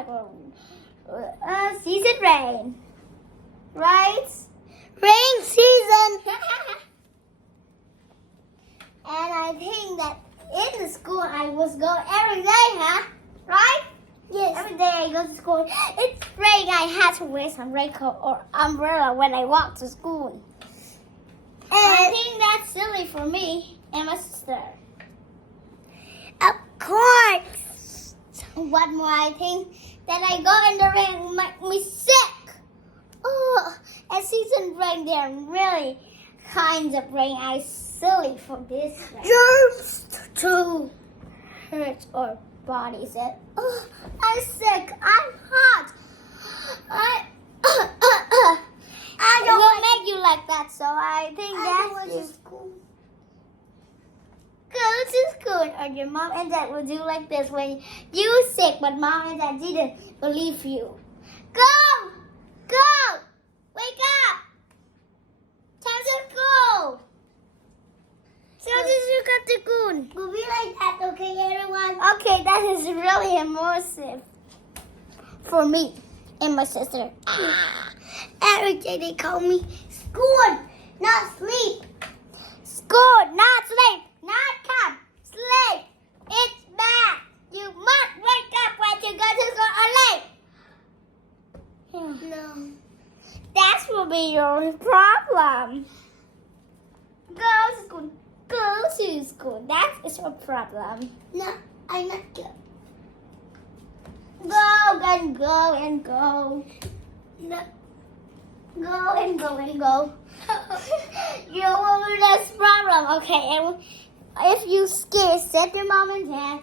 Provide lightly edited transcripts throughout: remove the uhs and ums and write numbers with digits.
type of season rain, right? Rain season. And I think that in the school I was go every day, huh? Right? Yes. Every day I go to school. It's rain. I had to wear some raincoat or umbrella when I walk to school. And I think that's silly for me and my sister. Of course. What more I think that I go in the rain make me sick. Oh, and season rain, they're really kinds of rain. I silly for this rain. Germs too. Hurt our bodies. And oh, I'm sick. I'm hot. I don't will make you like that. So I think that's to school. Go to school, or your mom and dad will do like this when you're sick, but mom and dad didn't believe you. Go! Go! Wake up! Time to school! Time to go to school. We'll be like that, okay, everyone? Okay, that is really immersive for me and my sister. Every day they call me school, not sleep. School, not sleep, not come, sleep. It's bad. You must wake up when you go to school early. No. That will be your problem. Go to school. Go to school. That is your problem. No, I'm not good. Go and go and go. No. Go and go and go. You will be this problem. Okay, and if you scared, set your mom and dad.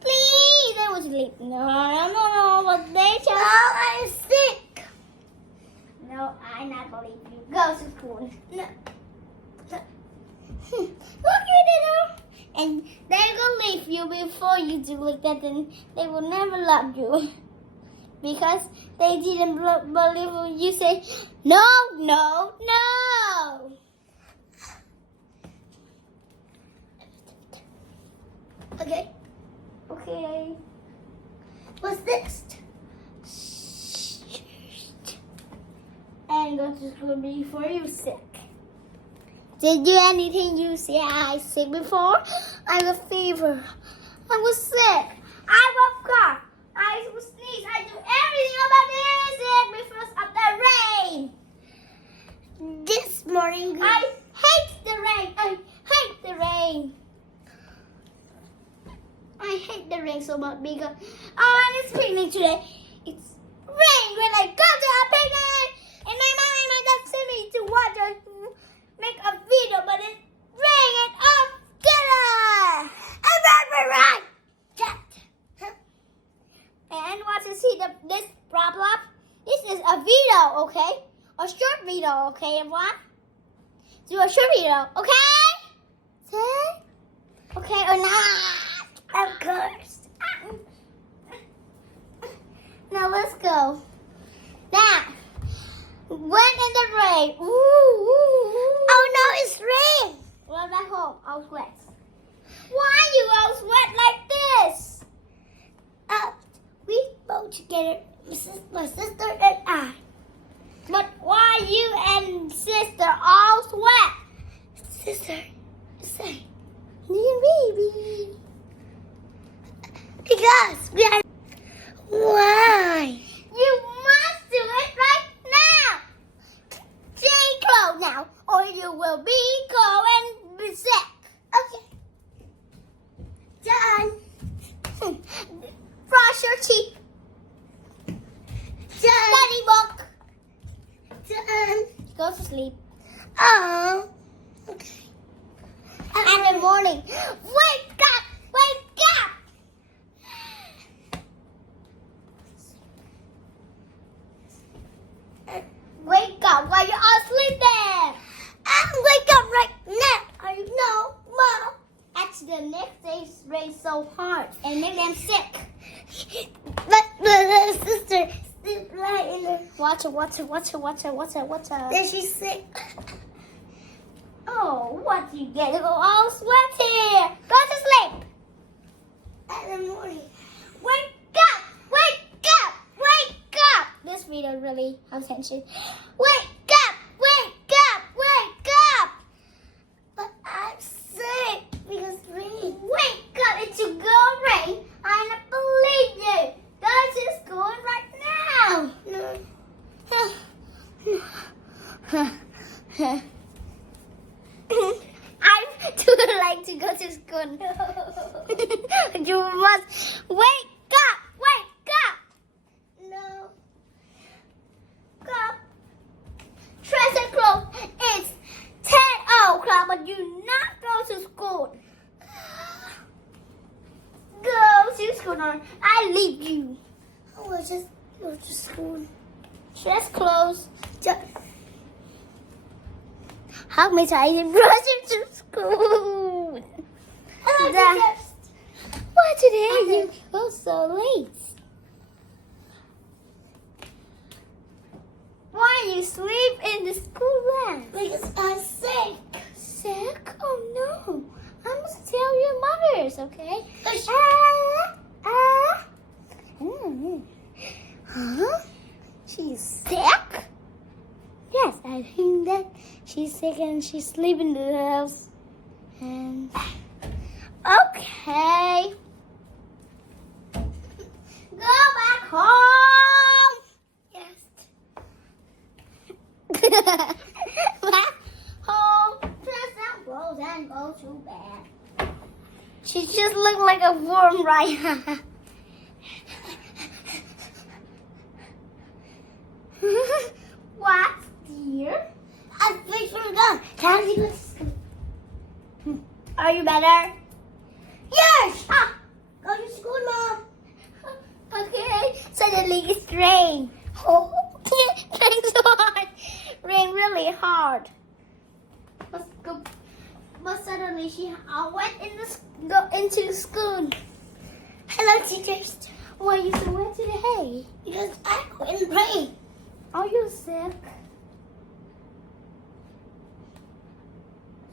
Please, they will sleep. No, but they just... No, I'm sick. No, I not believe you. Go to school. No. Look at it. And they will leave you before you do like that, and they will never love you. Because they didn't believe when you say, no, no, no. Okay. Okay. What's next? And go to school before you're sick. Did you anything you say I sick before? I have a fever. I was sick. I woke up. I was sneeze. I do everything about this sick because of the rain. This morning. I hate the rain. I hate the rain. I hate the rain so much because on this picnic today, it's rain when I go to a picnic. And my mom and my dad sent me to watch make a video, but it's raining altogether. Right. And what you see this problem? This is a video, okay? A short video, okay, everyone? Do a short video, okay? Okay or not? Of course. Now let's go. Now, when in the rain. Oh no, it's rain. Well, back home, I was wet. Why you all sweat like this? We both together, my sister and I. But why you and sister all sweat? Sister, say, baby. Because we are. Why? You must do it right now. Change clothes now, or you will be cold and be sick. Okay. Done. Brush your teeth. Done. Study book. Done. Go to sleep. Oh. Okay. And in the morning, wake up! Wake up! Wake up while you're all sleeping. Wake up right now. I know, Mom. Actually, the next day rained so hard and made them sick. But the sister sleep right in the. Watch it. Then she's sick. Oh, what you get? You go all sweaty. Go to sleep. In the morning. Wake up! Wake up! really have attention. Wake up! Wake up! Wake up! But I'm sick because rain. Wake up! It's your girl Rain. I don't believe you. Go to school right now. No. I do like to go to school. You must wake up! Wake up! No. Go. Dress and clothes. It's 10 o'clock, but you not go to school. Go to school or I leave you. I will just go to school. Dress clothes. Just, How many times you brush to school? Why today you go so late? Why you sleep in the school bus? because I'm sick. Sick? Oh no! I must tell your mothers, okay? Huh? She's sick? Yes, I think that she's sick and she's sleeping in the house. And okay. Go back home. Yes. Back home. Dress down clothes and go to bed. She just looked like a worm right now. What, dear? I'm sick from the Can you go to school? Are you better? Yes. Ah, Go to school, Mom. okay. Suddenly it's rain. Oh, rain so hard. Rain really hard. Let's go. But suddenly she went into school. Hello, teachers. Why are you so wet today? Because I go in rain. Are you sick?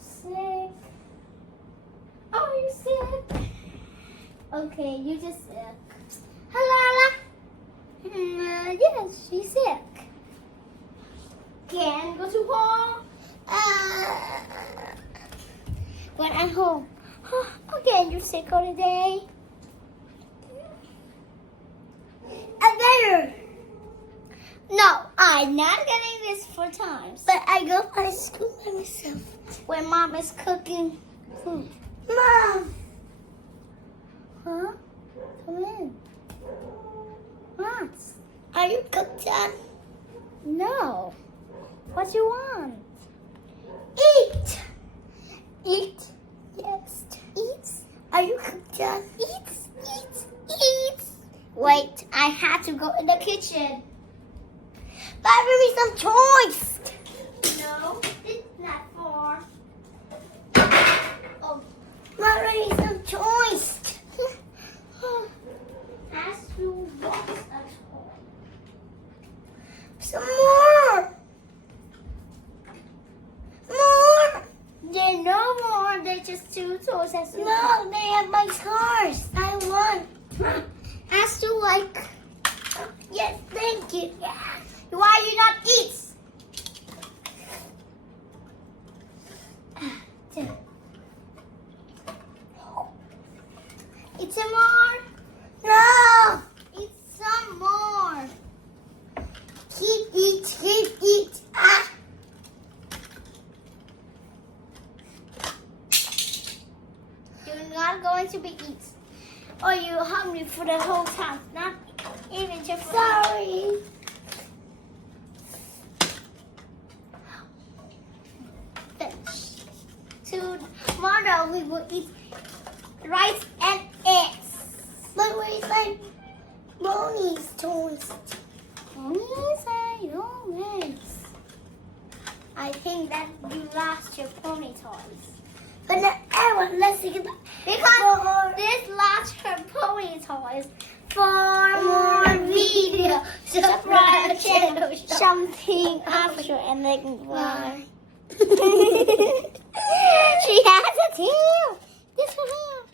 Sick? Are you sick? Okay, you just sick. Hello, yes, she's sick. Can go to home? When I'm home. Again, you're sick all the day? Better. No, I'm not getting this 4 times. But I go to school by myself. When mom is cooking food. Mom. Huh? Come in. What? Are you cooked yet? No. What you want? Eat. Eat. Yes. Eat. Are you cooked yet? Eat. Wait, I have to go in the kitchen. Buy me some toys. No, it's not for. Oh, Buy me some toys. as you walk at home. Some more. More. They're no more. They're just 2 toys. As you No, they have my cars. I want. As you like. Yes, thank you. Why you not eat? Eat some more. No. Eat some more. Keep eat. Ah. You're not going to be eat. Or you're hungry for the whole time. Not even just for Sorry. finish. Tomorrow we will eat rice and eggs. But where's my Bonnie's toys? I think that you lost your pony toys. But now, Aaron, let's think about Because this lost her pony toys. For more video, subscribe to channel something official and like bye. She has a tail. This one here.